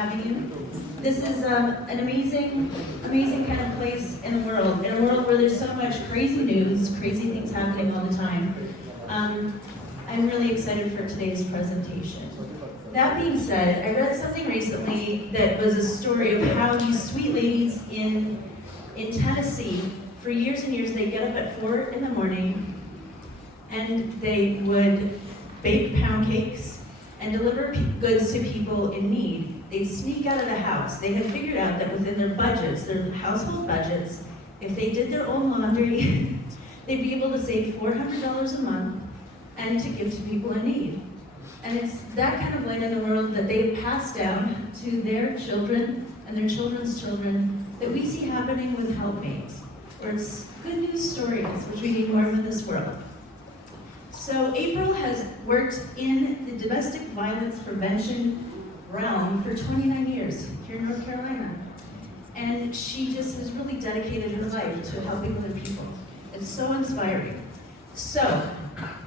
having you. This is an amazing kind of place in the world. In a world where there's so much crazy news, crazy things happening all the time. I'm really excited for today's presentation. That being said, I read something recently that was a story of how these sweet ladies in Tennessee, for years and years, they get up at 4 in the morning and they would bake pound cakes and deliver goods to people in need. They'd sneak out of the house. They had figured out that within their budgets, their household budgets, if they did their own laundry, they'd be able to save $400 a month and to give to people in need. And it's that kind of light in the world that they pass down to their children and their children's children that we see happening with Helpmate, where it's good news stories, which we need more of in this world. So April has worked in the domestic violence prevention realm for 29 years here in North Carolina. And she just has really dedicated her life to helping other people. It's so inspiring. So,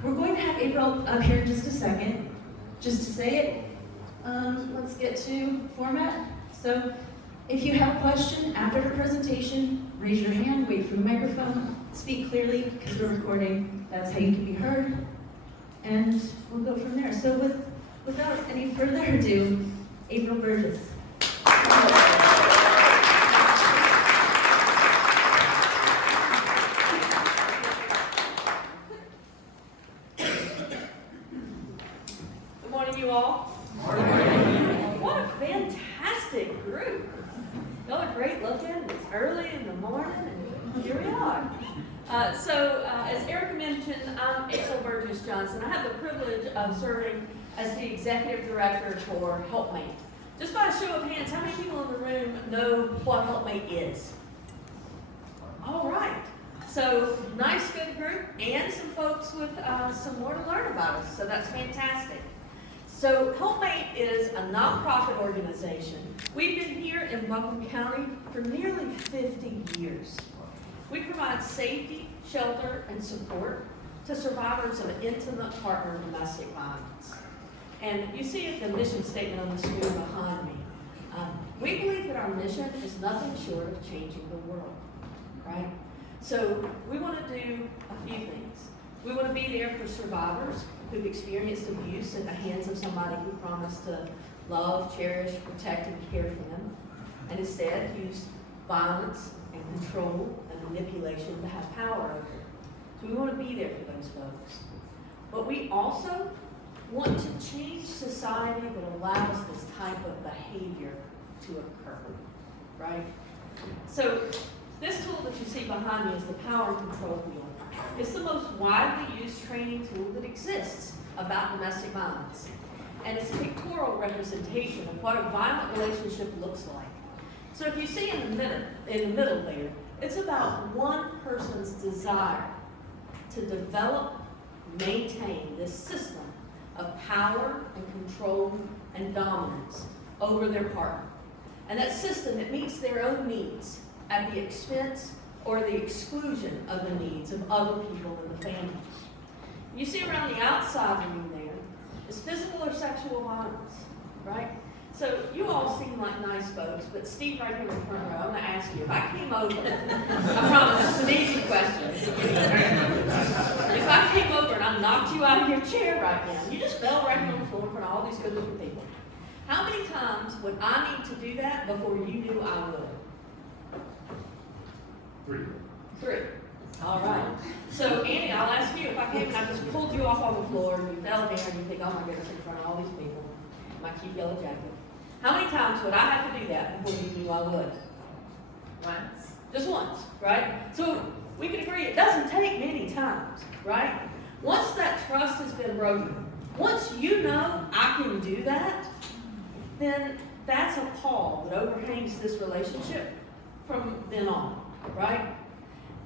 we're going to have April up here in just a second, just to say it. Let's get to format. So, if you have a question after her presentation, raise your hand, wait for the microphone, speak clearly, because we're recording. That's how you can be heard. And we'll go from there. So without any further ado, April Burgess. Good morning, you all. What a fantastic group. Y'all are great looking. It's early in the morning, and here we are. As Erica mentioned, I'm April Burgess-Johnson. I have the privilege of serving as the executive director for Helpmate. Just by a show of hands, how many people in the room know what Helpmate is? All right. So, nice, good group, and some folks with some more to learn about us. So that's fantastic. So Helpmate is a nonprofit organization. We've been here in Buncombe County for nearly 50 years. We provide safety, shelter, and support to survivors of intimate partner domestic violence. And you see the mission statement on the screen behind me. We believe that our mission is nothing short of changing the world, right? So we want to do a few things. We want to be there for survivors who've experienced abuse at the hands of somebody who promised to love, cherish, protect, and care for them, and instead use violence and control and manipulation to have power over them. So we want to be there for those folks. But we also want to change society that allows this type of behavior to occur, right? So this tool that you see behind me is the Power and Control Wheel. It's the most widely used training tool that exists about domestic violence. And it's a pictorial representation of what a violent relationship looks like. So if you see in the middle there, it's about one person's desire to develop, maintain this system of power and control and dominance over their partner. And that system that meets their own needs at the expense or the exclusion of the needs of other people in the family. You see around the outside ring there is physical or sexual violence, right? So you all seem like nice folks, but Steve right here in the front row, I'm going to ask you, if I came over, I promise, some easy questions. If I came over and I knocked you out of your chair right now, you just fell right here on the floor in front of all these good looking people, how many times would I need to do that before you knew I would? 3. All right. So, Annie, I'll ask you, if I came and I just pulled you off on the floor and you fell down and you think, oh my goodness, in front of all these people, my cute yellow jacket. How many times would I have to do that before you knew I would? Once. Just once, right? So, we can agree it doesn't take many times, right? Once that trust has been broken, once you know I can do that, then that's a pall that overhangs this relationship from then on. Right?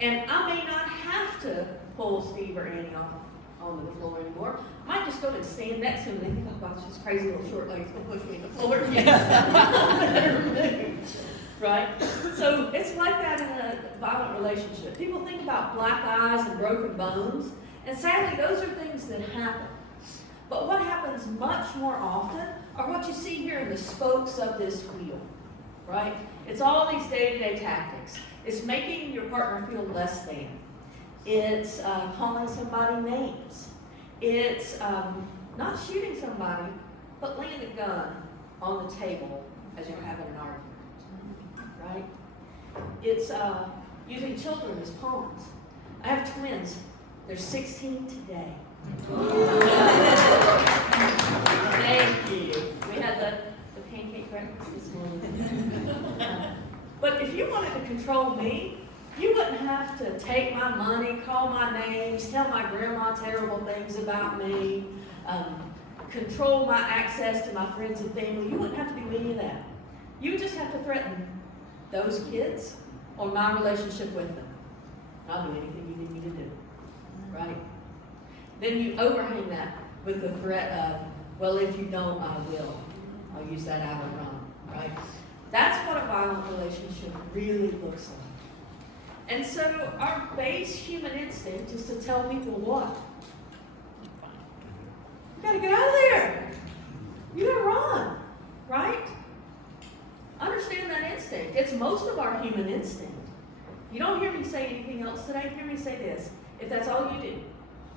And I may not have to pull Steve or Annie off onto the floor anymore. I might just go and stand next to him and they think, oh gosh, this crazy little short lady's going to push me to the floor. Right? So it's like that in a violent relationship. People think about black eyes and broken bones, and sadly those are things that happen. But what happens much more often are what you see here in the spokes of this wheel, right? It's all these day-to-day tactics. It's making your partner feel less than. It's calling somebody names. It's not shooting somebody, but laying a gun on the table as you're having an argument, right? It's using children as pawns. I have twins. They're 16 today. Thank you. We had the pancake breakfast this morning. But if you wanted to control me, you wouldn't have to take my money, call my names, tell my grandma terrible things about me, control my access to my friends and family. You wouldn't have to do any of that. You would just have to threaten those kids or my relationship with them. I'll do anything you need me to do, right? Then you overhang that with the threat of, well, if you don't, I will. I'll use that out and run, right? That's what a violent relationship really looks like. And so our base human instinct is to tell people what? You gotta get out of there. You gotta run, right? Understand that instinct. It's most of our human instinct. You don't hear me say anything else today. Hear me say this. If that's all you do,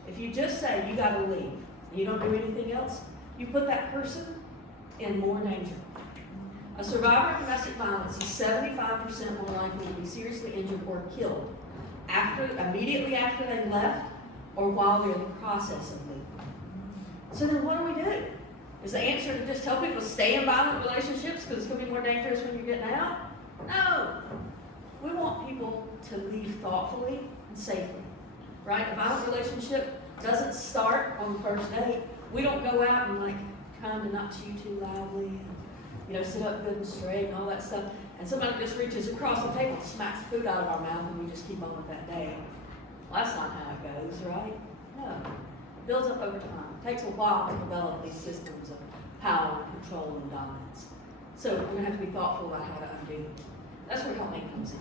if you just say you gotta leave, and you don't do anything else, you put that person in more danger. A survivor of domestic violence is 75% more likely to be seriously injured or killed immediately after they left or while they're in the process of leaving. So then what do we do? Is the answer to just tell people to stay in violent relationships because it's going to be more dangerous when you're getting out? No. We want people to leave thoughtfully and safely, right? A violent relationship doesn't start on the first date. We don't go out and trying to not chew too loudly and, sit up good and straight and all that stuff. And somebody just reaches across the table and smacks food out of our mouth and we just keep on with that day. Well, that's not how it goes, right? No. It builds up over time. It takes a while to develop these systems of power, control, and dominance. So we're going to have to be thoughtful about how to undo it. That's where Helpmate comes in,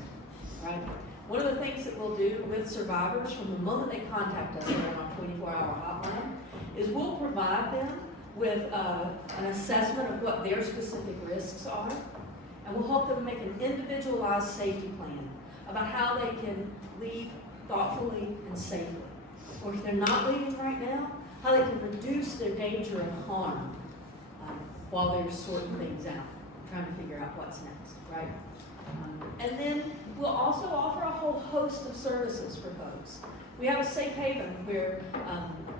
right? One of the things that we'll do with survivors from the moment they contact us on our 24-hour hotline is we'll provide them with an assessment of what their specific risks are, and we'll help them make an individualized safety plan about how they can leave thoughtfully and safely. Or if they're not leaving right now, how they can reduce their danger and harm while they're sorting things out, trying to figure out what's next, right? And then we'll also offer a whole host of services for folks. We have a safe haven where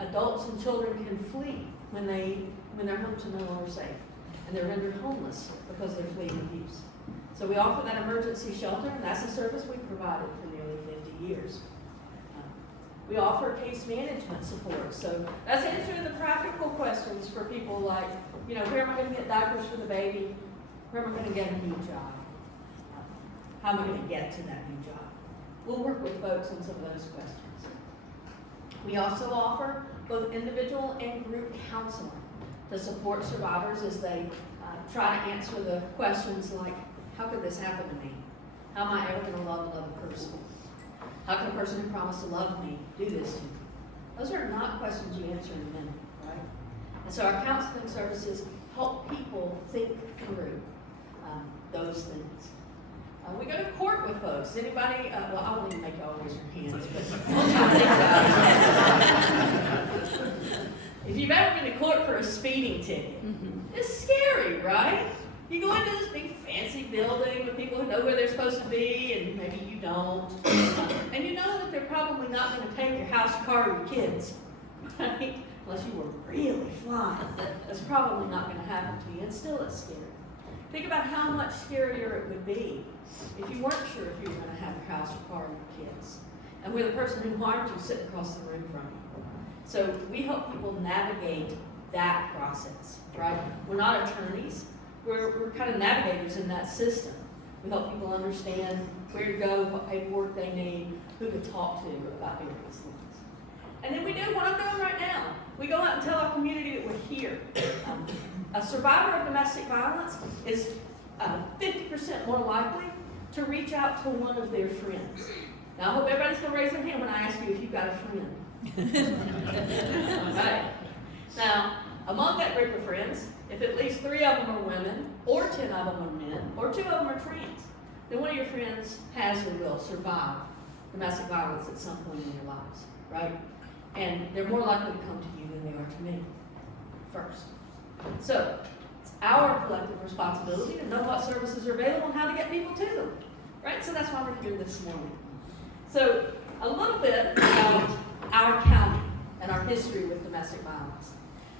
adults and children can flee when their homes are no longer safe and they're rendered homeless because they're fleeing abuse. So we offer that emergency shelter, and that's a service we've provided for nearly 50 years. We offer case management support. So that's answering the practical questions for people like, where am I going to get diapers for the baby? Where am I going to get a new job? How am I going to get to that new job? We'll work with folks on some of those questions. We also offer both individual and group counseling to support survivors as they try to answer the questions like, how could this happen to me? How am I ever going to love another person? How can a person who promised to love me do this to me? Those are not questions you answer in a minute, right? And so our counseling services help people think through those things. We go to court with folks. Anybody, well, I won't even make y'all raise your hands, but if you've ever been to court for a speeding ticket, it's scary, right? You go into this big fancy building with people who know where they're supposed to be, and maybe you don't. And you know that they're probably not going to take your house, your car, or your kids, right? Unless you were really flying. That's probably not going to happen to you, and still it's scary. Think about how much scarier it would be if you weren't sure if you were going to have your house, your car, or your kids, and where the person who harmed you sitting across the room from you. So we help people navigate that process, right? We're not attorneys. We're kind of navigators in that system. We help people understand where to go, what paperwork they need, who to talk to about various things. And then we do what I'm doing right now. We go out and tell our community that we're here. A survivor of domestic violence is 50% more likely to reach out to one of their friends. Now, I hope everybody's going to raise their hand when I ask you if you've got a friend. Right. Now, among that group of friends, if at least 3 of them are women, or 10 of them are men, or 2 of them are trans, then one of your friends has or will survive domestic violence at some point in their lives, right? And they're more likely to come to you than they are to me first. So it's our collective responsibility to know what services are available and how to get people to them, right? So that's why we're here this morning. So a little bit about our county and our history with domestic violence.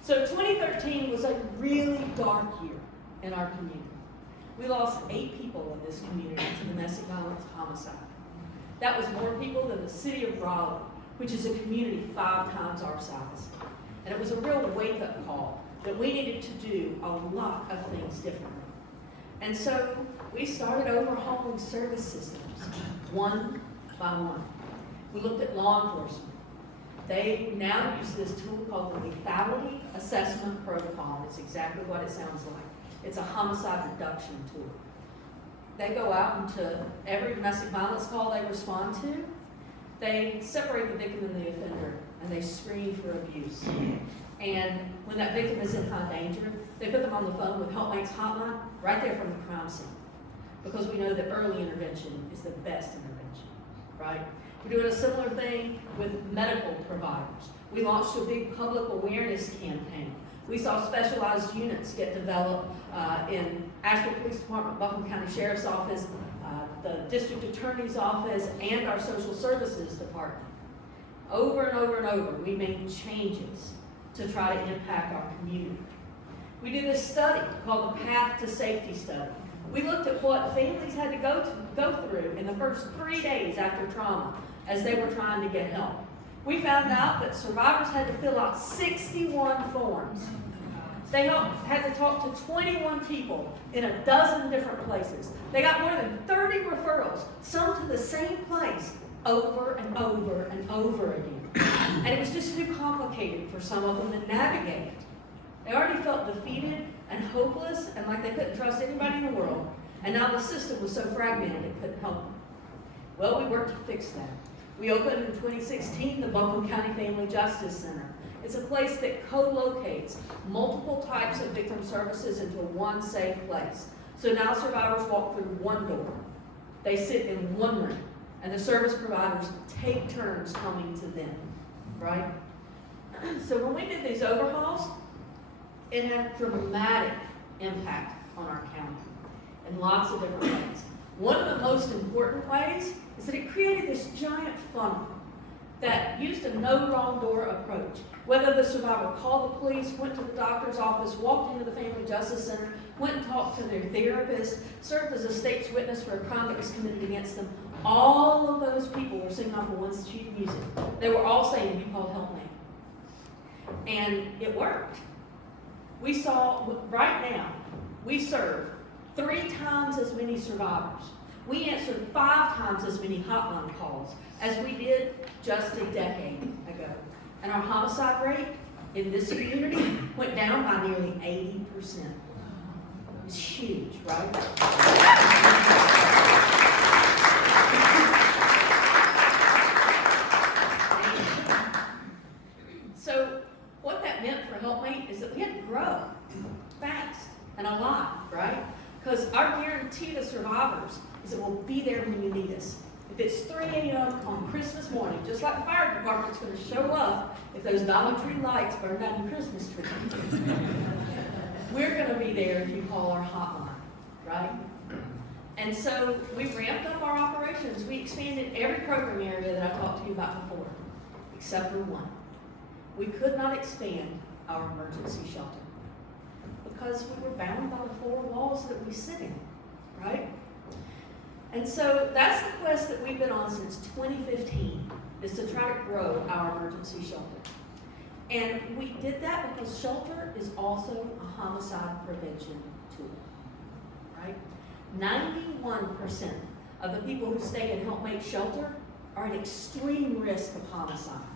So 2013 was a really dark year in our community. We lost 8 people in this community to domestic violence homicide. That was more people than the city of Raleigh, which is a community 5 times our size. And it was a real wake-up call that we needed to do a lot of things differently. And so we started overhauling service systems, one by one. We looked at law enforcement. They now use this tool called the Lethality Assessment Protocol. It's exactly what it sounds like. It's a homicide reduction tool. They go out into every domestic violence call they respond to. They separate the victim and the offender, and they screen for abuse. And when that victim is in high danger, they put them on the phone with Helpmate's hotline right there from the crime scene, because we know that early intervention is the best intervention, right? We're doing a similar thing with medical providers. We launched a big public awareness campaign. We saw specialized units get developed in Asheville Police Department, Buncombe County Sheriff's Office, the District Attorney's Office, and our Social Services Department. Over and over and over, we made changes to try to impact our community. We did a study called the Path to Safety Study. We looked at what families had to go through in the first 3 days after trauma as they were trying to get help. We found out that survivors had to fill out 61 forms. They had to talk to 21 people in a dozen different places. They got more than 30 referrals, some to the same place, over and over and over again. And it was just too complicated for some of them to navigate. They already felt defeated and hopeless and like they couldn't trust anybody in the world. And now the system was so fragmented it couldn't help them. Well, we worked to fix that. We opened in 2016 the Buncombe County Family Justice Center. It's a place that co-locates multiple types of victim services into one safe place. So now survivors walk through one door. They sit in one room, and the service providers take turns coming to them, right? So when we did these overhauls, it had dramatic impact on our county in lots of different ways. One of the most important ways is that it created this giant funnel that used a no wrong door approach. Whether the survivor called the police, went to the doctor's office, walked into the Family Justice Center, went and talked to their therapist, served as a state's witness for a crime that was committed against them, all of those people were singing off of one sheet of music. They were all saying, "You called Helpmate." And it worked. We saw, right now, we serve 3 times as many survivors. We answered 5 times as many hotline calls as we did just a decade ago. And our homicide rate in this community went down by nearly 80%. It's huge, right? So what that meant for Helpmate is that we had to grow fast and a lot, right? Because our guarantee to survivors is that we'll be there when you need us. If it's 3 a.m. on Christmas morning, just like the fire department's going to show up if those Dollar Tree lights burn down your Christmas tree. We're going to be there if you call our hotline, right? And so we ramped up our operations. We expanded every program area that I talked to you about before, except for one. We could not expand our emergency shelter because we were bound by the 4 walls that we sit in, right? And so that's the quest that we've been on since 2015, is to try to grow our emergency shelter. And we did that because shelter is also a homicide prevention tool, right? 91% of the people who stay in Helpmate shelter are at extreme risk of homicide.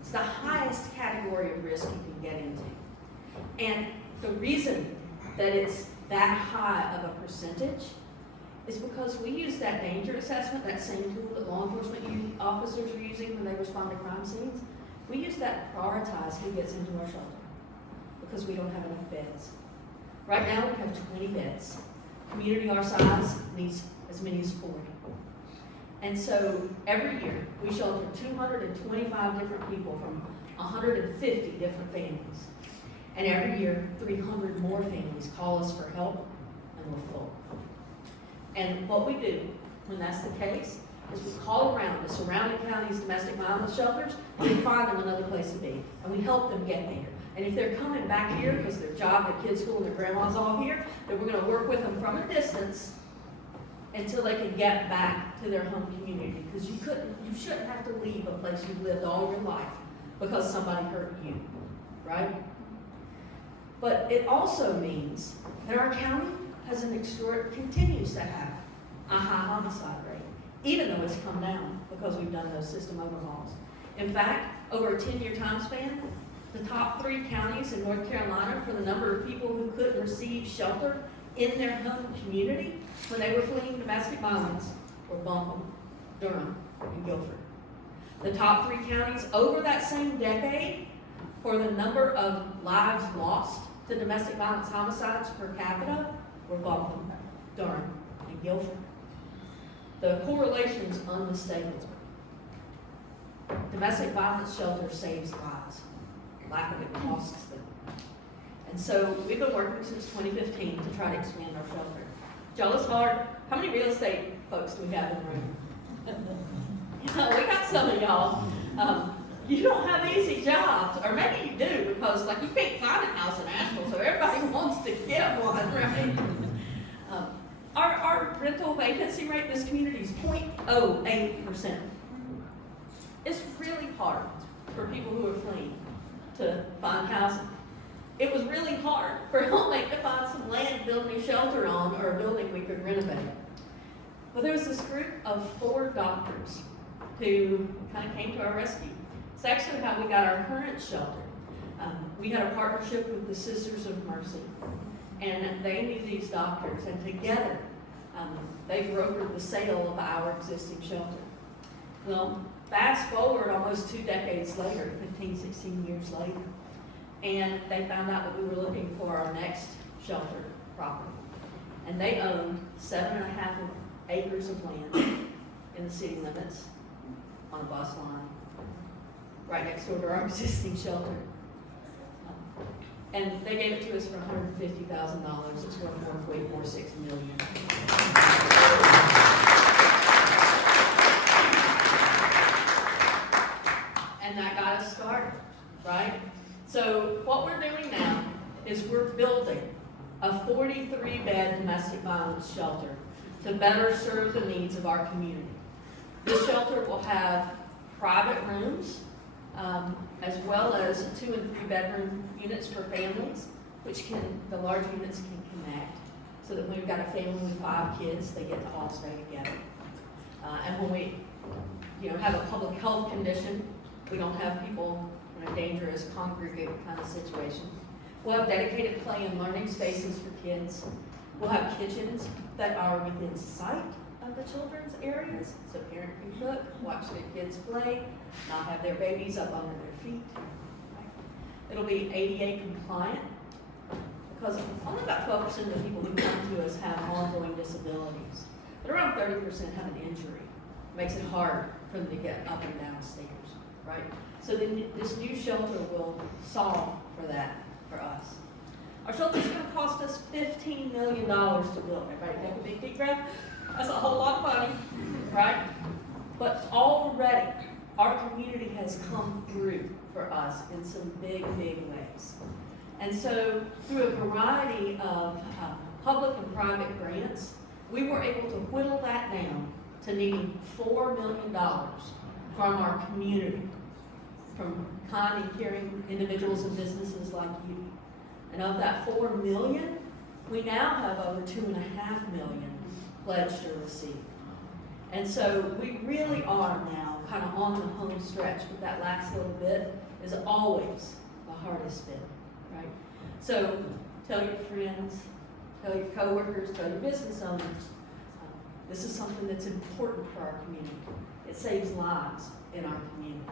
It's the highest category of risk you can get into. And the reason that it's that high of a percentage is because we use that danger assessment, that same tool that law enforcement officers are using when they respond to crime scenes. We use that to prioritize who gets into our shelter. because we don't have enough beds. Right now, we have 20 beds. Community our size needs as many as 40. And so every year, we shelter 225 different people from 150 different families. And every year, 300 more families call us for help, and we're full. And what we do when that's the case is we call around the surrounding counties' domestic violence shelters, and we find them another place to be, and we help them get there. And if they're coming back here because their job, their kids' school, and their grandma's all here, then we're going to work with them from a distance until they can get back to their home community. Because you shouldn't have to leave a place you've lived all your life because somebody hurt you, right? But it also means that our county has continues to have a high homicide rate, even though it's come down because we've done those system overhauls. In fact, over a 10-year time span, the top 3 counties in North Carolina for the number of people who couldn't receive shelter in their home community when they were fleeing domestic violence were Buncombe, Durham, and Guilford. The top 3 counties over that same decade for the number of lives lost to domestic violence homicides per capita were Buncombe, Durham, and Guilford. The correlation is unmistakable. Domestic violence shelter saves lives. Lack of it costs them. And so we've been working since 2015 to try to expand our shelter. Joe, it's hard. How many real estate folks do we have in the room? We got some of y'all. You don't have easy jobs, or maybe you do, because like you can't find a house in Asheville, so everybody wants to get one, right? Our rental vacancy rate in this community is 0.08%. It's really hard for people who are fleeing to find housing. It was really hard for Helpmate to find some land to build a new shelter on, or a building we could renovate. But there was this group of 4 doctors who kind of came to our rescue. It's actually how we got our current shelter. We had a partnership with the Sisters of Mercy, and they knew these doctors, and together they brokered the sale of our existing shelter. Well, fast forward almost 2 decades later, 15, 16 years later, and they found out that we were looking for our next shelter property. And they owned 7.5 acres of land in the city limits on a bus line, right next door to our existing shelter. And they gave it to us for $150,000. It's worth $1.46 million. And that got us started, right? So what we're doing now is we're building a 43-bed domestic violence shelter to better serve the needs of our community. This shelter will have private rooms, as well as 2 and 3 bedroom units for families, which the large units can connect, so that when we've got a family with 5 kids, they get to all stay together. And when we, have a public health condition, we don't have people in a dangerous congregate kind of situation. We'll have dedicated play and learning spaces for kids. We'll have kitchens that are within sight of the children's areas, so parent can cook, watch their kids play, not have their babies up under their feet. It'll be ADA compliant, because only about 12% of the people who come to us have ongoing disabilities, but around 30% have an injury. It makes it hard for them to get up and down stairs, right? So this new shelter will solve for that for us. Our shelter's going to cost us $15 million to build. Everybody take a big deep breath? That's a whole lot of money, right? But already, our community has come through for us in some big, big ways. And so, through a variety of public and private grants, we were able to whittle that down to needing $4 million from our community, from kind and caring individuals and businesses like you. And of that $4 million, we now have over $2.5 million pledged to receive. And so we really are now kind of on the home stretch, but that last little bit is always the hardest bit, right? So tell your friends, tell your coworkers, tell your business owners, this is something that's important for our community. It saves lives in our community.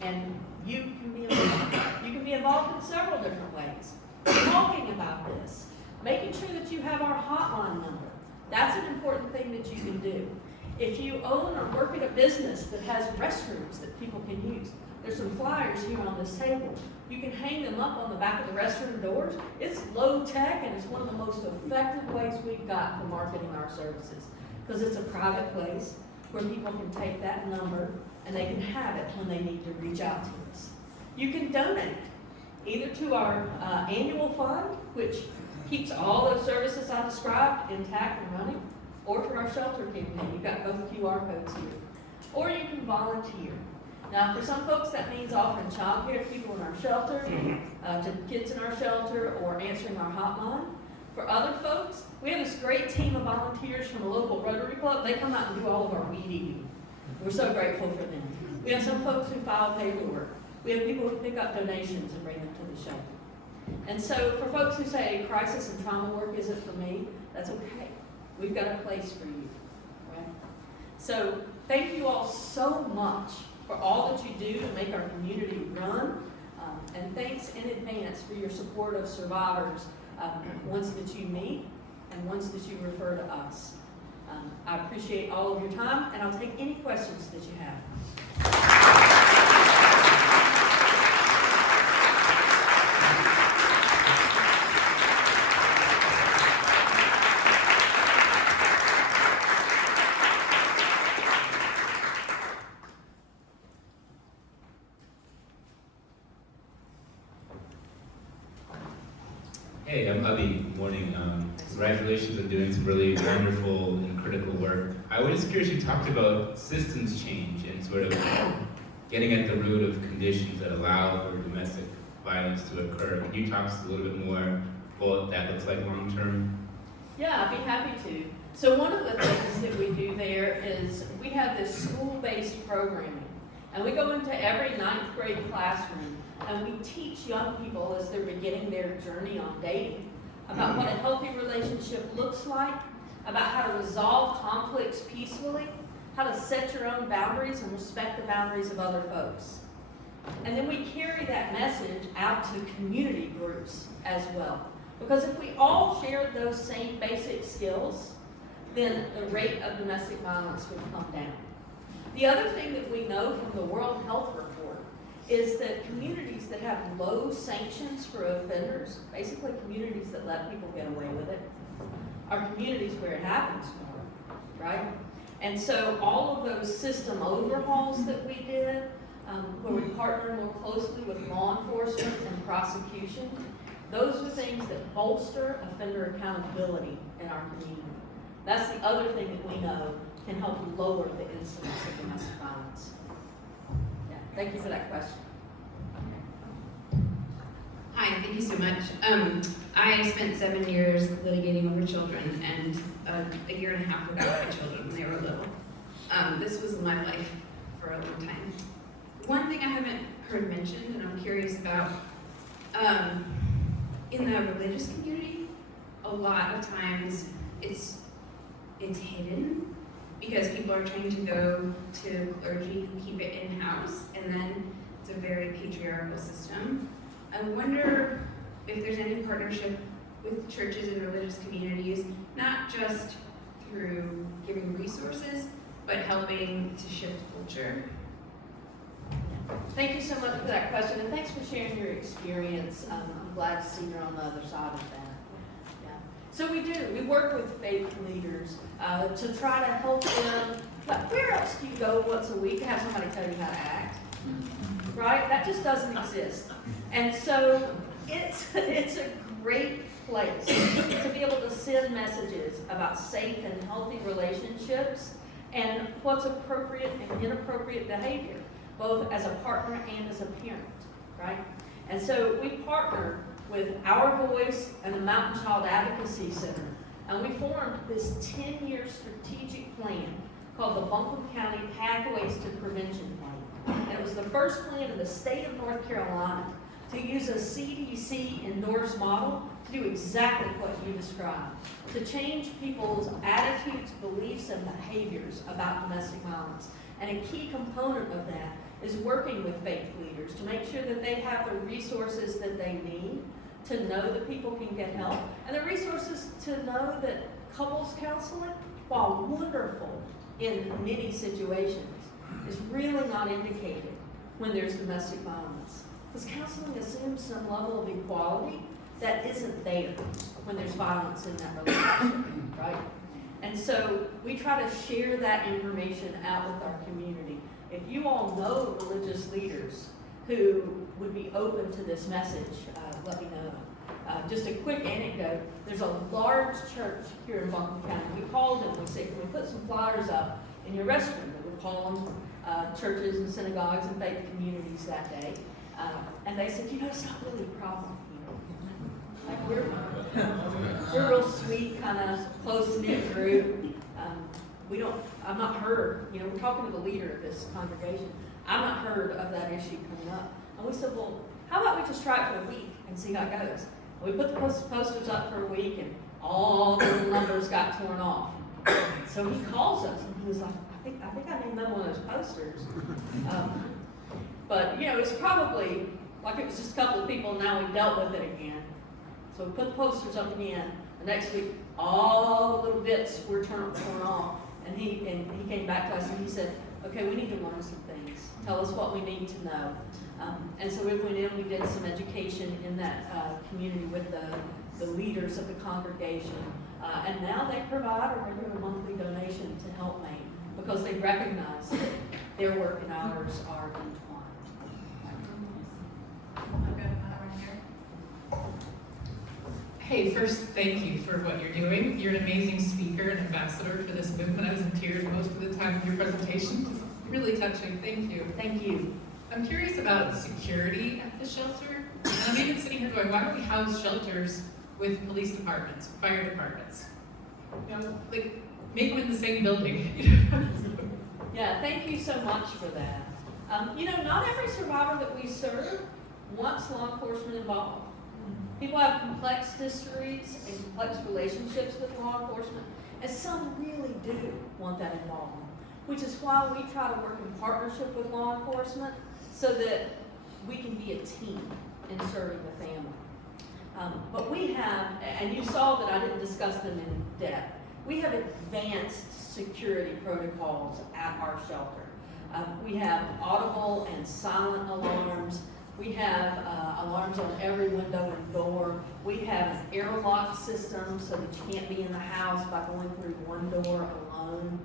And you can be involved. You can be involved in several different ways. Talking about this, making sure that you have our hotline number. That's an important thing that you can do. If you own or work at a business that has restrooms that people can use, there's some flyers here on this table. You can hang them up on the back of the restroom doors. It's low tech and it's one of the most effective ways we've got for marketing our services, because it's a private place where people can take that number and they can have it when they need to reach out to us. You can donate either to our annual fund, which keeps all those services I described intact and running, or to our shelter campaign. You've got both QR codes here. Or you can volunteer. Now, for some folks, that means offering childcare to people in our shelter, to kids in our shelter, or answering our hotline. For other folks, we have this great team of volunteers from a local Rotary Club. They come out and do all of our weed eating. We're so grateful for them. We have some folks who file paperwork. We have people who pick up donations and bring them to the shelter. And so for folks who say crisis and trauma work isn't for me, that's okay. We've got a place for you, right? So thank you all so much for all that you do to make our community run. And thanks in advance for your support of survivors, ones that you meet and ones that you refer to us. I appreciate all of your time, and I'll take any questions that you have. Hey, I'm Abhi. Morning. Congratulations on doing some really wonderful and critical work. I was just curious, you talked about systems change and sort of getting at the root of conditions that allow for domestic violence to occur. Can you talk to us a little bit more about what that looks like long term? Yeah, I'd be happy to. So one of the things that we do there is we have this school-based programming, and we go into every 9th grade classroom and we teach young people as they're beginning their journey on dating about what a healthy relationship looks like, about how to resolve conflicts peacefully, how to set your own boundaries and respect the boundaries of other folks. And then we carry that message out to community groups as well. Because if we all shared those same basic skills, then the rate of domestic violence would come down. The other thing that we know from the World Health Report is that communities that have low sanctions for offenders, basically communities that let people get away with it, are communities where it happens more, right? And so all of those system overhauls that we did, where we partner more closely with law enforcement and prosecution, those are things that bolster offender accountability in our community. That's the other thing that we know can help lower the incidence of domestic violence. Yeah, thank you for that question. Hi, thank you so much. I spent 7 years litigating over children and a year and a half without my children when they were little. This was my life for a long time. One thing I haven't heard mentioned and I'm curious about, in the religious community, a lot of times it's hidden because people are trying to go to clergy who keep it in-house, and then it's a very patriarchal system. I wonder if there's any partnership with churches and religious communities, not just through giving resources, but helping to shift culture. Thank you so much for that question, and thanks for sharing your experience. I'm glad to see you're on the other side of that. Yeah. So we work with faith leaders to try to help them. Like, where else do you go once a week and have somebody tell you how to act? Right? That just doesn't exist. And so it's a great place to be able to send messages about safe and healthy relationships and what's appropriate and inappropriate behavior, both as a partner and as a parent, right? And so we partner with Our Voice and the Mountain Child Advocacy Center, and we formed this 10-year strategic plan called the Buncombe County Pathways to Prevention Plan. And it was the first plan in the state of North Carolina to use a CDC-endorsed model to do exactly what you described, to change people's attitudes, beliefs, and behaviors about domestic violence. And a key component of that is working with faith leaders to make sure that they have the resources that they need to know that people can get help, and the resources to know that couples counseling, while wonderful in many situations, is really not indicated when there's domestic violence. Because counseling assumes some level of equality that isn't there when there's violence in that relationship, right? And so we try to share that information out with our community. If you all know religious leaders who would be open to this message, let me know. Just a quick anecdote, there's a large church here in Buncombe County. We called them, we said, can we put some flyers up in your restroom? That we call them churches and synagogues and faith communities that day. And they said, it's not really a problem here. Like we're real sweet, kind of close-knit group. I'm not heard, we're talking to the leader of this congregation. I'm not heard of that issue coming up. And we said, well, how about we just try it for a week and see how it goes? We put the posters up for a week and all the little numbers got torn off. So he calls us and he was like, I think I need another one of those posters. But it's probably like it was just a couple of people and now we've dealt with it again. So we put the posters up again. The next week, all the little bits were torn off. And he came back to us and he said, okay, we need to learn some things. Tell us what we need to know. And so we went in, we did some education in that community with the leaders of the congregation. And now they provide a regular monthly donation to Helpmate because they recognize that their work and ours are intertwined. Hey, first, thank you for what you're doing. You're an amazing speaker and ambassador for this movement. I was in tears most of the time of your presentation. It's really touching. Thank you. Thank you. I'm curious about security at the shelter. And I'm even sitting here going, why don't we house shelters with police departments, fire departments? Make them in the same building. Yeah, thank you so much for that. Not every survivor that we serve wants law enforcement involved. People have complex histories and complex relationships with law enforcement, and some really do want that involvement, which is why we try to work in partnership with law enforcement so that we can be a team in serving the family. But we have, and you saw that I didn't discuss them in depth, we have advanced security protocols at our shelter. We have audible and silent alarms. We have alarms on every window and door. We have an airlock system so that you can't be in the house by going through one door alone.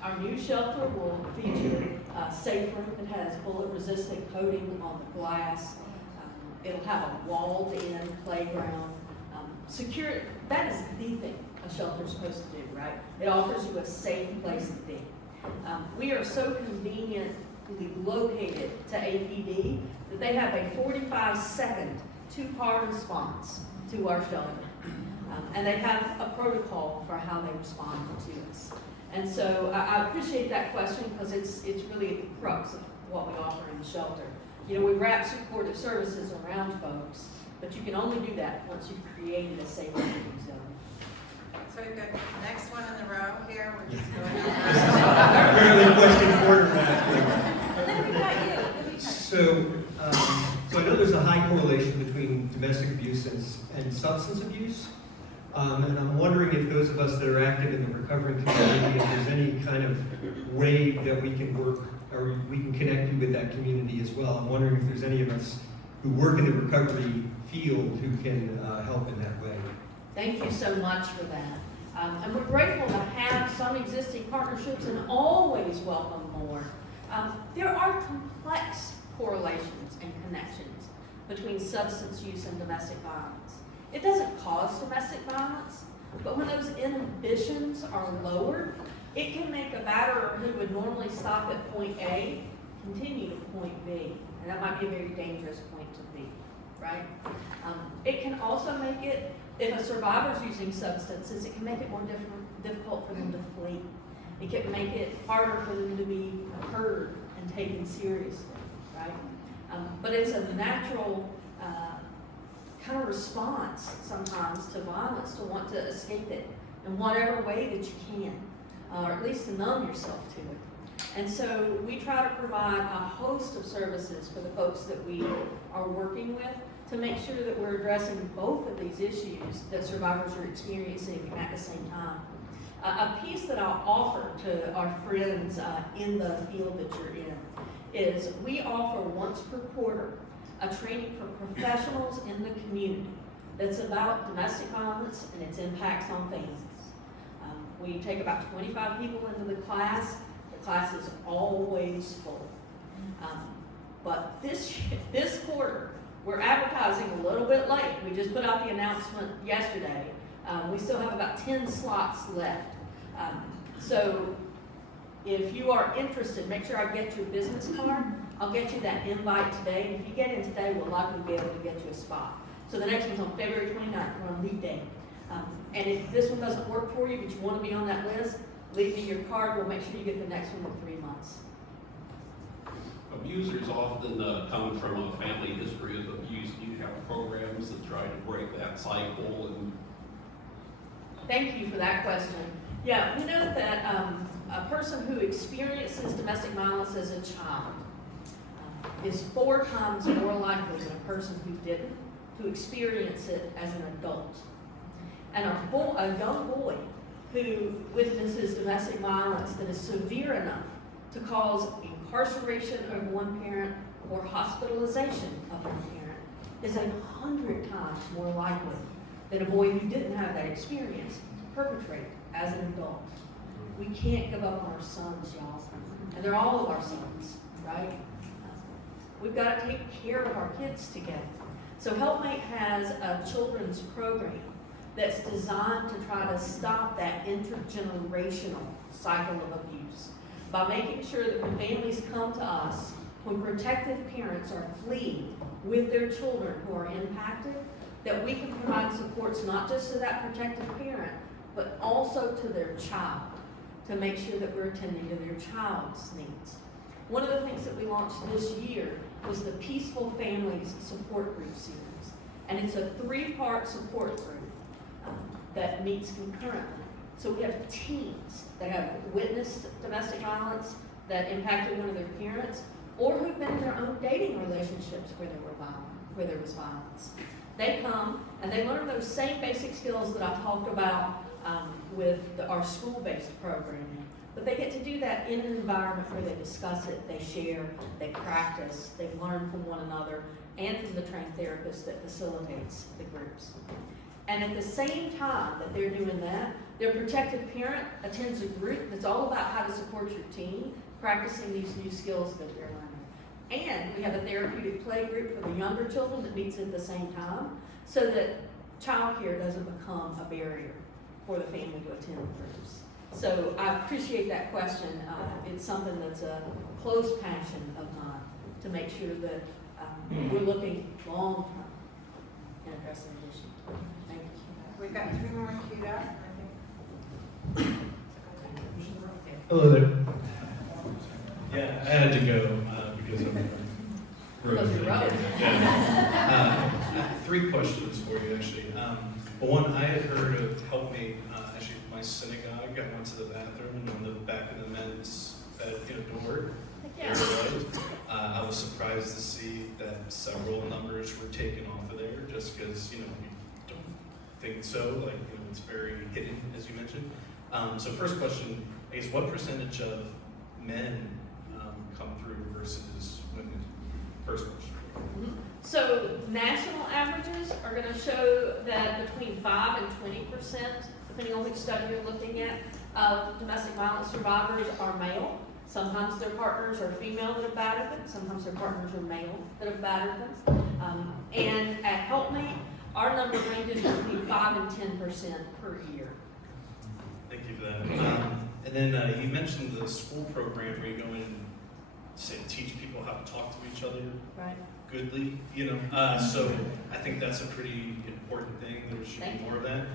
Our new shelter will feature a safe room that has bullet-resistant coating on the glass. It'll have a walled-in playground. Security, that is the thing a shelter is supposed to do, right? It offers you a safe place to be. We are so conveniently located to APD that they have a 45-second two-car response to our shelter. And they have a protocol for how they respond to us. And so I appreciate that question because it's really at the crux of what we offer in the shelter. We wrap supportive services around folks, but you can only do that once you've created a safe living zone. So we've got the next one in the row here. We're just going Apparently question quarterback. And then we got you. So I know there's a high correlation between domestic abuse and substance abuse. And I'm wondering if those of us that are active in the recovering community, if there's any kind of way that we can work or we can connect you with that community as well. I'm wondering if there's any of us who work in the recovery field who can help in that way. Thank you so much for that. And we're grateful to have some existing partnerships and always welcome more. There are complex correlations and connections between substance use and domestic violence. It doesn't cause domestic violence, but when those inhibitions are lowered, it can make a batterer who would normally stop at point A continue to point B. And that might be a very dangerous point to be, right? It can also make it, if a survivor's using substances, it can make it more difficult for them to flee. It can make it harder for them to be heard and taken seriously, right? But it's a natural kind of response sometimes to violence to want to escape it in whatever way that you can, or at least to numb yourself to it. And so we try to provide a host of services for the folks that we are working with to make sure that we're addressing both of these issues that survivors are experiencing at the same time. A piece that I'll offer to our friends in the field that you're in is we offer once per quarter a training for professionals in the community that's about domestic violence and its impacts on families. We take about 25 people into the class. The class is always full. But this quarter, we're advertising a little bit late. We just put out the announcement yesterday. We still have about 10 slots left. So if you are interested, make sure I get your business card. I'll get you that invite today. And if you get in today, we'll likely be able to get you a spot. So the next one's on February 29th. We're on lead day. And if this one doesn't work for you, but you want to be on that list, leave me your card. We'll make sure you get the next one in 3 months. Abusers often come from a family history of abuse. Do you have programs that try to break that cycle? And Thank you for that question. Yeah, we know that a person who experiences domestic violence as a child is 4 times more likely than a person who didn't to experience it as an adult. And a young boy who witnesses domestic violence that is severe enough to cause incarceration of one parent or hospitalization of one parent is 100 times more likely than a boy who didn't have that experience to perpetrate as an adult. We can't give up on our sons, y'all. And they're all of our sons, right? We've got to take care of our kids together. So Helpmate has a children's program that's designed to try to stop that intergenerational cycle of abuse by making sure that when families come to us, when protective parents are fleeing with their children who are impacted, that we can provide supports not just to that protective parent, but also to their child, to make sure that we're attending to their child's needs. One of the things that we launched this year was the Peaceful Families Support Group series. And it's a 3-part support group that meets concurrently. So we have teens that have witnessed domestic violence that impacted one of their parents, or who've been in their own dating relationships where there was violence. They come and they learn those same basic skills that I talked about with our school-based programming. But they get to do that in an environment where they discuss it, they share, they practice, they learn from one another, and from the trained therapist that facilitates the groups. And at the same time that they're doing that, their protective parent attends a group that's all about how to support your teen, practicing these new skills that they're learning. And we have a therapeutic play group for the younger children that meets at the same time, so that childcare doesn't become a barrier for the family to attend the groups. So I appreciate that question. It's something that's a close passion of mine, to make sure that we're looking long-term in addressing the issue. Thank you. We've got 3 more queued up. Hello there. Yeah, I had to go because of Because you're road. Yeah. I have 3 questions for you, actually. One, I had heard of Helpmate, actually at my synagogue. I went to the bathroom, and on the back of the men's door, Yeah. I was surprised to see that several numbers were taken off of there, just because, we don't think so. It's very hidden, as you mentioned. So first question, I guess, what percentage of men come through versus women? First question. Mm-hmm. So national averages are going to show that between 5 and 20%, depending on which study you're looking at, of domestic violence survivors are male. Sometimes their partners are female that have battered them. Sometimes their partners are male that have battered them. And at Helpmate, our number ranges between 5 and 10% per year. Thank you for that. And then you mentioned the school program where you go in and teach people how to talk to each other Right. goodly, So I think that's a pretty important thing. There should be more of that.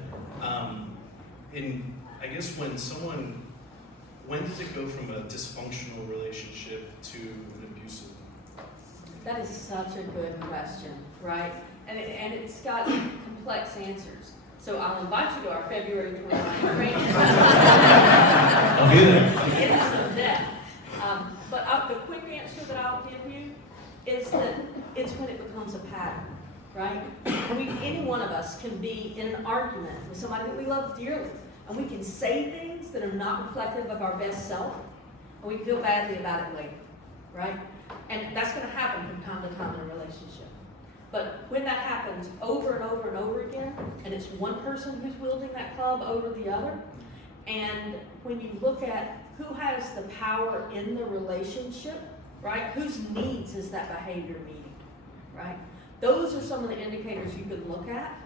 And I guess when does it go from a dysfunctional relationship to an abusive one? That is such a good question, right? And it's got complex answers. So I'll invite you to our February 29th training. I'll do that. It's some depth. argument with somebody that we love dearly, and we can say things that are not reflective of our best self, and we feel badly about it later, right? And that's going to happen from time to time in a relationship. But when that happens over and over and over again, and it's one person who's wielding that club over the other, and when you look at who has the power in the relationship, right? Whose needs is that behavior meeting, right? Those are some of the indicators you could look at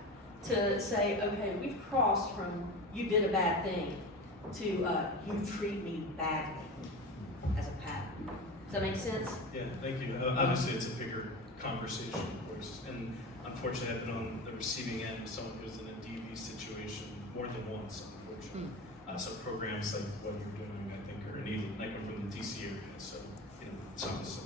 to say, okay, we've crossed from you did a bad thing to you treat me badly as a pattern. Does that make sense? Yeah, thank you. Obviously, it's a bigger conversation, of course, and unfortunately, I've been on the receiving end of someone who's in a DV situation more than once, unfortunately. So programs like what you're doing, I think, are needed, like from the DC area, so, it's awesome.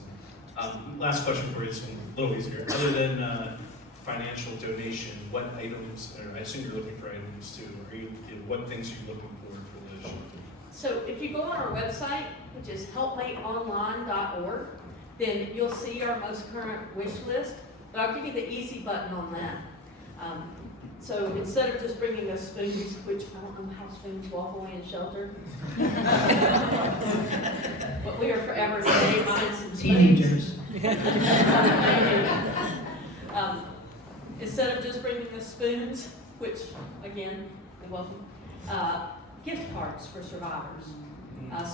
Last question for you, this one a little easier. Other than financial donation, what items, or I assume you're looking for items too, or what things are you looking for the shelter? So if you go on our website, which is helpmateonline.org, then you'll see our most current wish list, but I'll give you the easy button on that. So instead of just bringing us spoons, which I don't know how spoons walk away in shelter, but we are forever today, minus some teenagers. Instead of just bringing us spoons, which again, you're welcome, gift cards for survivors.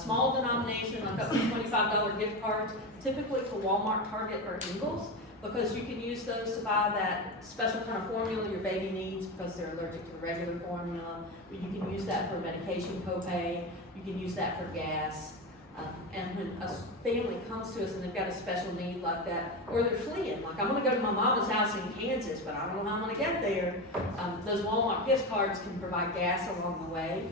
Small denomination, like up to $25 gift cards, typically to Walmart, Target, or Ingles, because you can use those to buy that special kind of formula your baby needs because they're allergic to the regular formula. You can use that for medication copay. You can use that for gas. And when a family comes to us and they've got a special need like that, or they're fleeing, like I'm going to go to my mama's house in Kansas, but I don't know how I'm going to get there, those Walmart gift cards can provide gas along the way.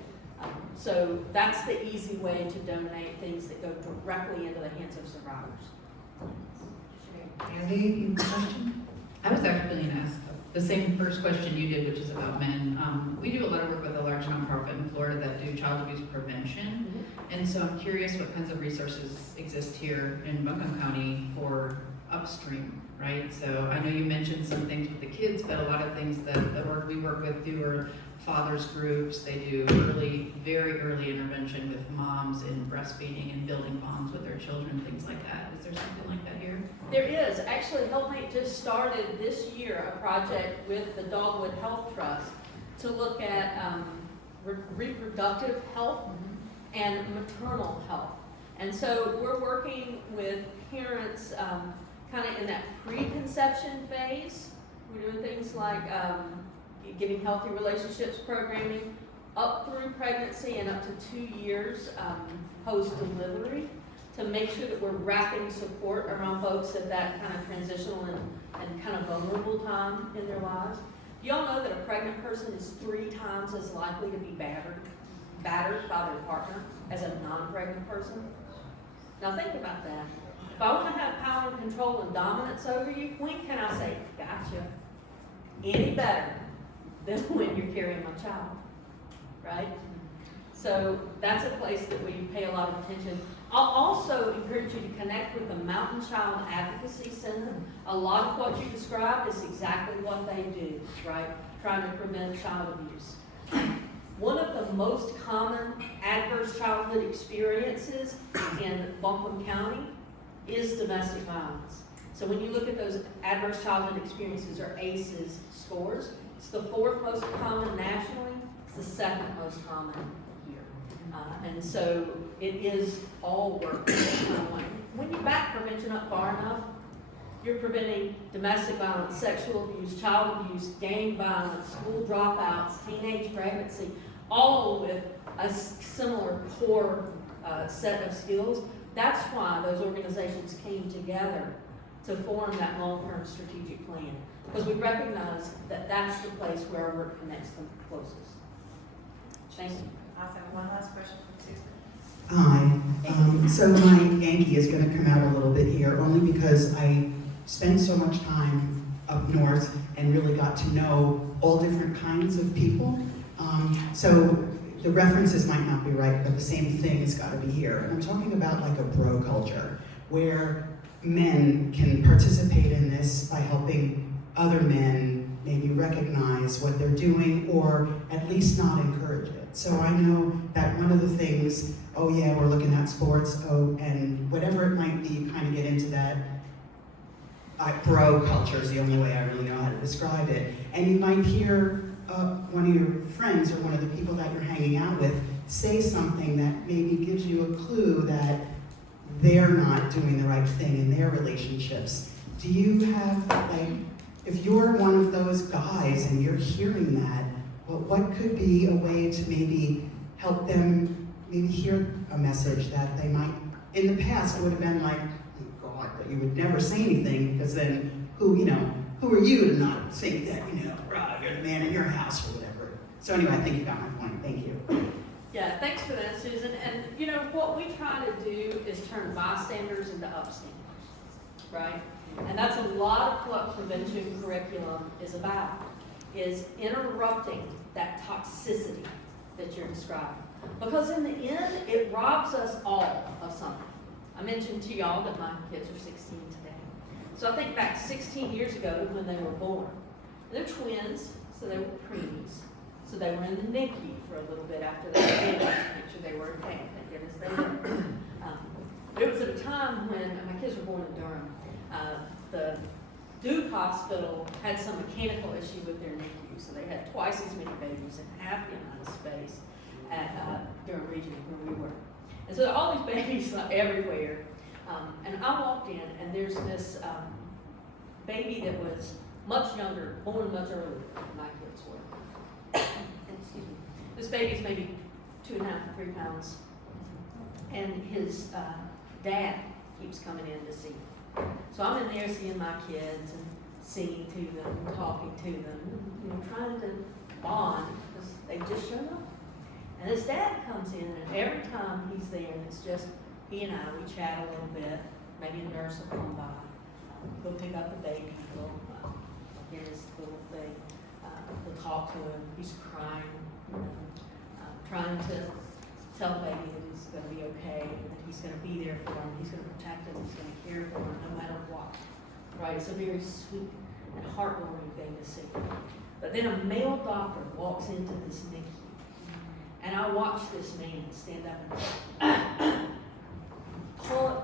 So that's the easy way to donate things that go directly into the hands of survivors. Andy, you have a question? I was actually going to ask the same first question you did, which is about men. We do a lot of work with a large nonprofit in Florida that do child abuse prevention. And so I'm curious what kinds of resources exist here in Buncombe County for upstream, right? So I know you mentioned some things with the kids, but a lot of things that the work we work with do are fathers groups. They do very early intervention with moms in breastfeeding and building bonds with their children, things like that. Is there something like that here? There is. Actually, Helpmate just started this year a project with the Dogwood Health Trust to look at reproductive health and maternal health. And so we're working with parents kind of in that preconception phase. We're doing things like giving healthy relationships programming up through pregnancy and up to 2 years post-delivery to make sure that we're wrapping support around folks at that kind of transitional and kind of vulnerable time in their lives. Do y'all know that a pregnant person is 3 times as likely to be battered by their partner as a non-pregnant person? Now think about that. If I want to have power and control and dominance over you, when can I say, gotcha, any better than when you're carrying my child, right? So that's a place that we pay a lot of attention. I'll also encourage you to connect with the Mountain Child Advocacy Center. A lot of what you described is exactly what they do, right? Trying to prevent child abuse. One of the most common adverse childhood experiences in Buncombe County is domestic violence. So when you look at those adverse childhood experiences, or ACEs scores, it's the 4th most common nationally, it's the 2nd most common here. And so it is all work. When you back prevention up far enough, you're preventing domestic violence, sexual abuse, child abuse, gang violence, school dropouts, teenage pregnancy, all with a similar core set of skills. That's why those organizations came together to form that long-term strategic plan, because we recognize that that's the place where our work connects them closest. Thank you. Awesome. One last question from Susan. Hi. So my Yankee is going to come out a little bit here, only because I spent so much time up north and really got to know all different kinds of people. So the references might not be right, but the same thing has got to be here. And I'm talking about like a bro culture, where men can participate in this by helping other men maybe recognize what they're doing or at least not encourage it. So I know that one of the things, oh yeah, we're looking at sports, oh, and whatever it might be, you kind of get into that bro culture is the only way I really know how to describe it. And you might hear one of your friends or one of the people that you're hanging out with say something that maybe gives you a clue that they're not doing the right thing in their relationships. Do you have, like, if you're one of those guys and you're hearing that, well, what could be a way to maybe help them maybe hear a message that they might, in the past it would have been like, oh God, that you would never say anything, because then who are you to not think that, you're the man in your house or whatever. So anyway, I think you got my point. Thank you. Yeah, thanks for that, Susan. And what we try to do is turn bystanders into upstanders, right? And that's a lot of what prevention curriculum is about, is interrupting that toxicity that you're describing. Because in the end, it robs us all of something. I mentioned to y'all that my kids are 16 today. So I think back 16 years ago to when they were born. They're twins, so they were preemies. So they were in the NICU for a little bit after they were born to make sure they were okay. Thank goodness they were. But it was at a time when my kids were born in Durham. The Duke Hospital had some mechanical issue with their NICU, so they had twice as many babies in half the amount of space at Durham Region where we were. And so all these babies everywhere. And I walked in, and there's this baby that was much younger, born much earlier than my kids were. Excuse me. This baby's maybe 2.5 to 3 pounds, and his dad keeps coming in to see him. So I'm in there seeing my kids and singing to them, talking to them, trying to bond because they just showed up. And his dad comes in, and every time he's there, and it's just he and I, we chat a little bit. Maybe a nurse will come by, go pick up the baby, hear his little thing, we'll talk to him. He's crying, trying to tell the baby that he's going to be okay, that he's going to be there for him, he's going to protect him, he's going to care for him no matter what. Right? It's a very sweet and heartwarming thing to see. But then a male doctor walks into this NICU, and I watch this man stand up and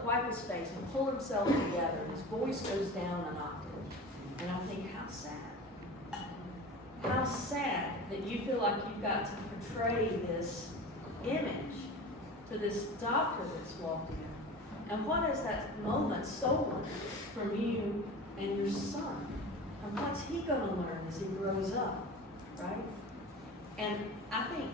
wipe his face and pull himself together. His voice goes down an octave. And I think, how sad. How sad that you feel like you've got to portray this image to this doctor that's walked in. And what has that moment stolen from you and your son? And what's he going to learn as he grows up, right? And I think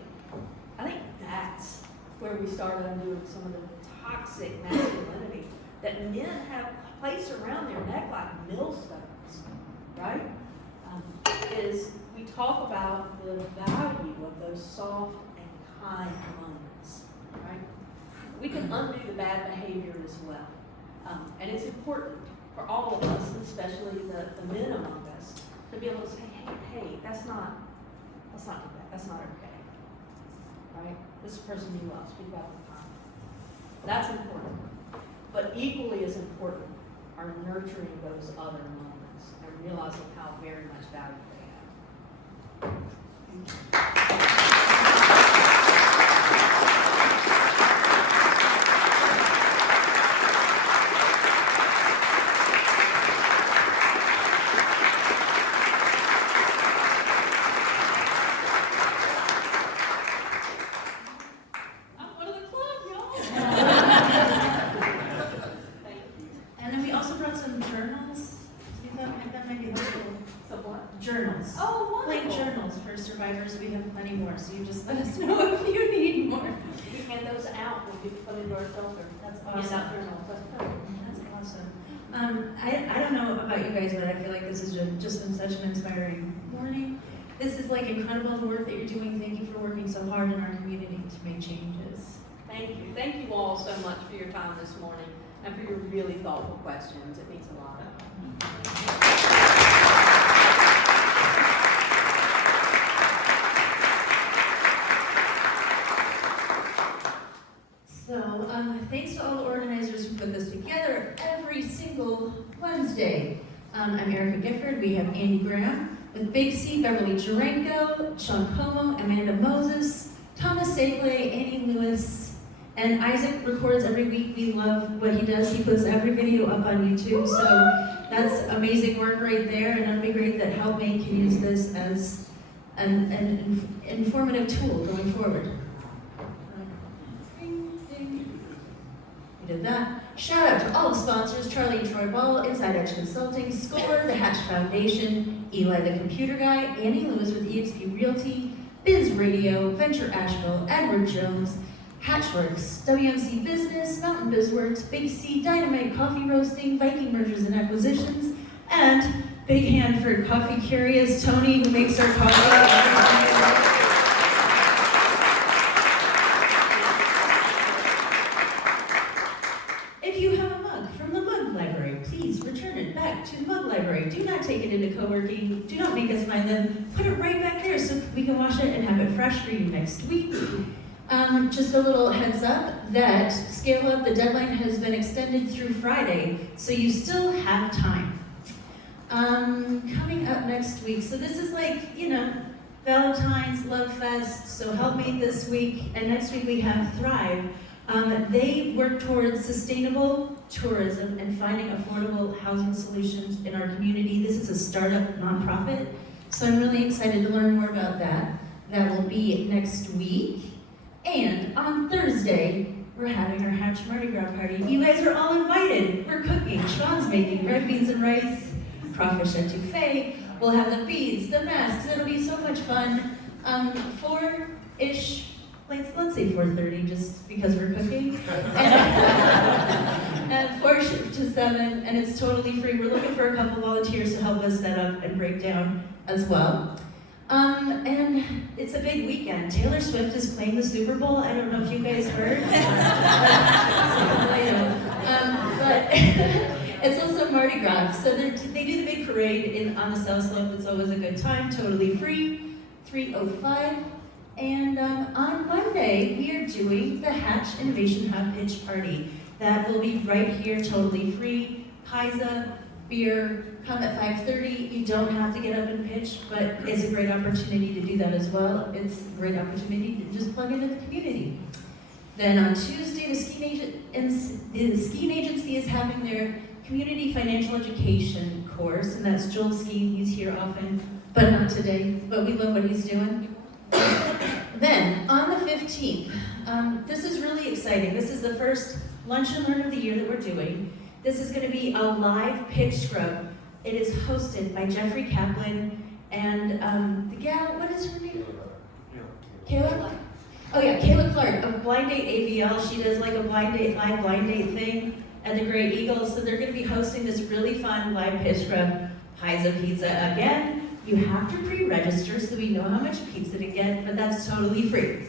that's where we start undoing some of the toxic masculinity that men have placed around their neck like millstones, right? Is we talk about the value of those soft and kind moments, right? We can undo the bad behavior as well. And it's important for all of us, especially the men among us, to be able to say, hey, let's not do that. That's not okay, right? This person you love, speak about the time. That's important. But equally as important are nurturing those other moments and realizing how very much value they have. So you just let us know if you need more. We hand those out when people come into our shelter. That's Hand out awesome. journals. That's awesome. I don't know about you guys, but I feel like this has just been such an inspiring morning. This is like incredible the work that you're doing. Thank you for working so hard in our community to make changes. Thank you. Thank you all so much for your time this morning and for your really thoughtful questions. It means a lot. So, thanks to all the organizers who put this together every single Wednesday. I'm Erica Gifford. We have Andy Graham. with Big C, Beverly Durango, Sean Como, Amanda Moses, Thomas Sagley, Annie Lewis, and Isaac records every week. We love what he does. He puts every video up on YouTube, so that's amazing work right there, and it'd be great that Helpmate can use this as an informative tool going forward. We did that. Shout out to all the sponsors, Charlie and Troy Ball, Inside Edge Consulting, Score, the Hatch Foundation, Eli the Computer Guy, Annie Lewis with eXp Realty, Biz Radio, Venture Asheville, Edward Jones, Hatchworks, WMC Business, Mountain BizWorks, Big C, Dynamite Coffee Roasting, Viking Mergers and Acquisitions, and big hand for Coffee Curious, Tony, who makes our coffee. If you have a mug from the Mug Library, please return it back to the Mug Library. Do not take it into co-working. Do not make us find them. Put it right back there so we can wash it and have it fresh for you next week. Just a little heads up that Scale Up, the deadline has been extended through Friday, so you still have time. Coming up next week, so this is like, Valentine's, Love Fest, so Helpmate this week, and next week we have Thrive. They work towards sustainable tourism and finding affordable housing solutions in our community. This is a startup nonprofit, so I'm really excited to learn more about that. That will be next week. And on Thursday, we're having our Hatch Mardi Gras party. You guys are all invited. We're cooking. Sean's making red beans and rice, crawfish etouffee. We'll have the beads, the masks. It'll be so much fun. 4-ish. Let's say 4:30, just because we're cooking. And 4 to 7, and it's totally free. We're looking for a couple volunteers to help us set up and break down as well. And it's a big weekend. Taylor Swift is playing the Super Bowl. I don't know if you guys heard. But it's also Mardi Gras. So they do the big parade on the South Slope. It's always a good time, totally free, 3:05. And on Monday, we are doing the Hatch Innovation Hub Pitch Party. That will be right here, totally free. Pizza, beer, come at 5:30. You don't have to get up and pitch, but it's a great opportunity to do that as well. It's a great opportunity to just plug into the community. Then on Tuesday, the skiing agency is having their community financial education course, and that's Joel Skeen. He's here often, but not today, but we love what he's doing. Then, on the 15th, this is really exciting. This is the first Lunch and Learn of the year that we're doing. This is going to be a live pitch scrub. It is hosted by Jeffrey Kaplan and the gal, what is her name? Kayla? Oh yeah, Kayla Clark of Blind Date AVL. She does like a live blind date thing at the Great Eagle. So they're going to be hosting this really fun live pitch scrub. Pizza again. You have to pre-register so we know how much pizza to get, but that's totally free.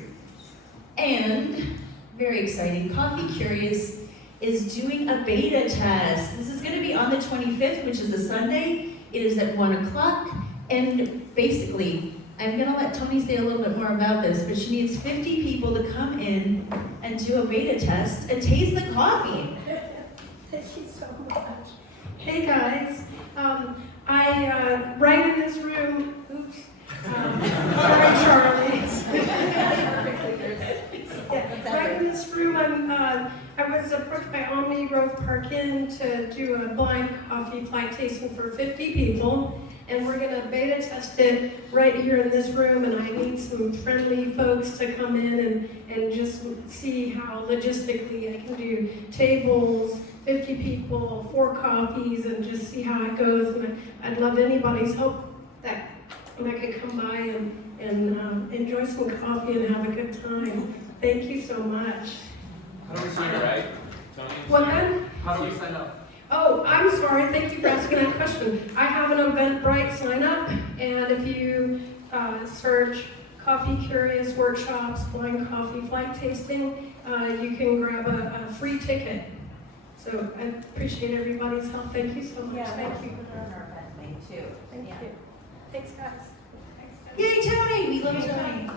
And, very exciting, Coffee Curious is doing a beta test. This is going to be on the 25th, which is a Sunday. It is at 1 o'clock, and basically, I'm going to let Tony say a little bit more about this, but she needs 50 people to come in and do a beta test and taste the coffee. Thank you so much. Hey guys, right in this room, oops, sorry Charlie. Right in this room, I was approached by Omni Grove Park Inn to do a blind coffee flight tasting for 50 people. And we're gonna beta test it right here in this room, and I need some friendly folks to come in and just see how logistically I can do tables, 50 people, 4 coffees, and just see how it goes. And I'd love anybody's help that I could come by and enjoy some coffee and have a good time. Thank you so much. How do we sign up? Right? What? How do we sign up? Oh, I'm sorry. Thank you for asking that question. I have an Eventbrite sign up, and if you search Coffee Curious Workshops, Blind Coffee Flight Tasting, you can grab a free ticket. So I appreciate everybody's help. Thank you so much. Yeah, thank you. Put it on our Eventbrite too. Thank you. Thanks, guys. Yay, Tony! We love Tony.